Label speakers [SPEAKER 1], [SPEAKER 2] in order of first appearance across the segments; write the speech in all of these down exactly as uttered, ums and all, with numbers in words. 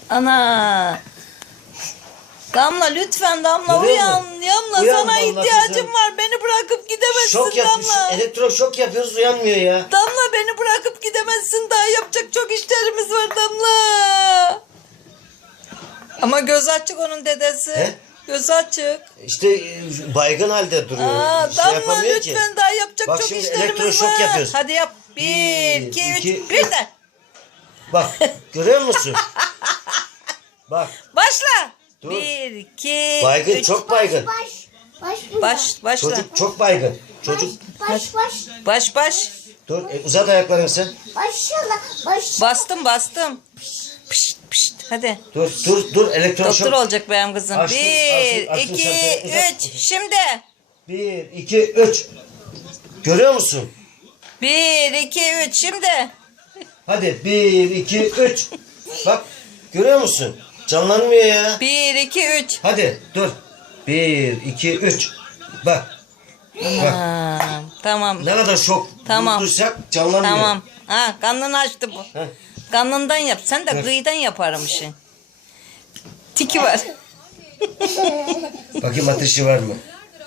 [SPEAKER 1] Ana. Damla lütfen Damla
[SPEAKER 2] Görüyor
[SPEAKER 1] uyan.
[SPEAKER 2] musun?
[SPEAKER 1] Damla
[SPEAKER 2] Uyan
[SPEAKER 1] sana
[SPEAKER 2] vallahi
[SPEAKER 1] ihtiyacım
[SPEAKER 2] kızım.
[SPEAKER 1] var. Beni bırakıp gidemezsin
[SPEAKER 2] Şok yapmış.
[SPEAKER 1] Damla.
[SPEAKER 2] Elektroşok yapıyoruz, uyanmıyor ya.
[SPEAKER 1] Damla beni bırakıp gidemezsin. Daha yapacak çok işlerimiz var Damla. Ama göz açık onun dedesi.
[SPEAKER 2] He?
[SPEAKER 1] Göz açık.
[SPEAKER 2] İşte e, baygın halde duruyor.
[SPEAKER 1] Aa,
[SPEAKER 2] Bir şey
[SPEAKER 1] Damla
[SPEAKER 2] yapamıyor
[SPEAKER 1] lütfen
[SPEAKER 2] ki.
[SPEAKER 1] daha yapacak
[SPEAKER 2] Bak
[SPEAKER 1] çok
[SPEAKER 2] şimdi
[SPEAKER 1] işlerimiz
[SPEAKER 2] elektroşok
[SPEAKER 1] var.
[SPEAKER 2] yapıyoruz.
[SPEAKER 1] Hadi yap. Bir,
[SPEAKER 2] Bir,
[SPEAKER 1] iki,
[SPEAKER 2] iki,
[SPEAKER 1] üç. Bir de.
[SPEAKER 2] Bak görüyor musun? Bak
[SPEAKER 1] Başla.
[SPEAKER 2] Dur.
[SPEAKER 1] Bir, iki,
[SPEAKER 2] baygın,
[SPEAKER 1] üç.
[SPEAKER 2] çok baygın.
[SPEAKER 3] Baş. Baş. Baş.
[SPEAKER 1] Baş, başla.
[SPEAKER 2] Çocuk çok baygın. Çocuk
[SPEAKER 3] Baş. Baş.
[SPEAKER 1] Baş, baş.
[SPEAKER 2] dur e, uzat ayaklarını sen.
[SPEAKER 3] Başla. Baş.
[SPEAKER 1] Bastım, bastım. Pişt, pişt. Hadi.
[SPEAKER 2] Dur dur dur elektroşok.
[SPEAKER 1] Doktor olacak benim kızım.
[SPEAKER 2] Açtım,
[SPEAKER 1] Bir,
[SPEAKER 2] açtım, açtım,
[SPEAKER 1] iki,
[SPEAKER 2] sen de uzat.
[SPEAKER 1] üç. Şimdi.
[SPEAKER 2] Bir, iki, üç. Görüyor musun?
[SPEAKER 1] Bir, iki, üç. Şimdi.
[SPEAKER 2] Hadi bir, iki, üç. Bak görüyor musun? Canlanmıyor ya.
[SPEAKER 1] Bir, iki, üç.
[SPEAKER 2] Hadi dur. Bir, iki, üç. Bak. Bak.
[SPEAKER 1] Ha, tamam.
[SPEAKER 2] Ne kadar şok
[SPEAKER 1] Tamam.
[SPEAKER 2] durdursak canlanmıyor.
[SPEAKER 1] Tamam. Ha, karnını açtı bu.
[SPEAKER 2] Heh.
[SPEAKER 1] Karnından yap. Sen de
[SPEAKER 2] Dur.
[SPEAKER 1] kıyıdan yaparım işi. Tiki var.
[SPEAKER 2] Bakayım ateşi var mı?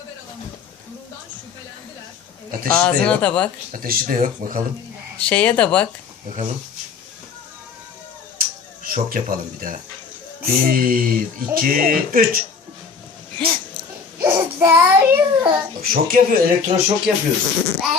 [SPEAKER 2] Ateşi de
[SPEAKER 1] Ağzına
[SPEAKER 2] yok.
[SPEAKER 1] da bak.
[SPEAKER 2] Ateşi de yok. Bakalım.
[SPEAKER 1] Şeye de bak.
[SPEAKER 2] Bakalım. Şok yapalım bir daha. Bir, iki, üç.
[SPEAKER 3] Ne yapıyorsun?
[SPEAKER 2] Şok yapıyor. Elektroşok yapıyoruz.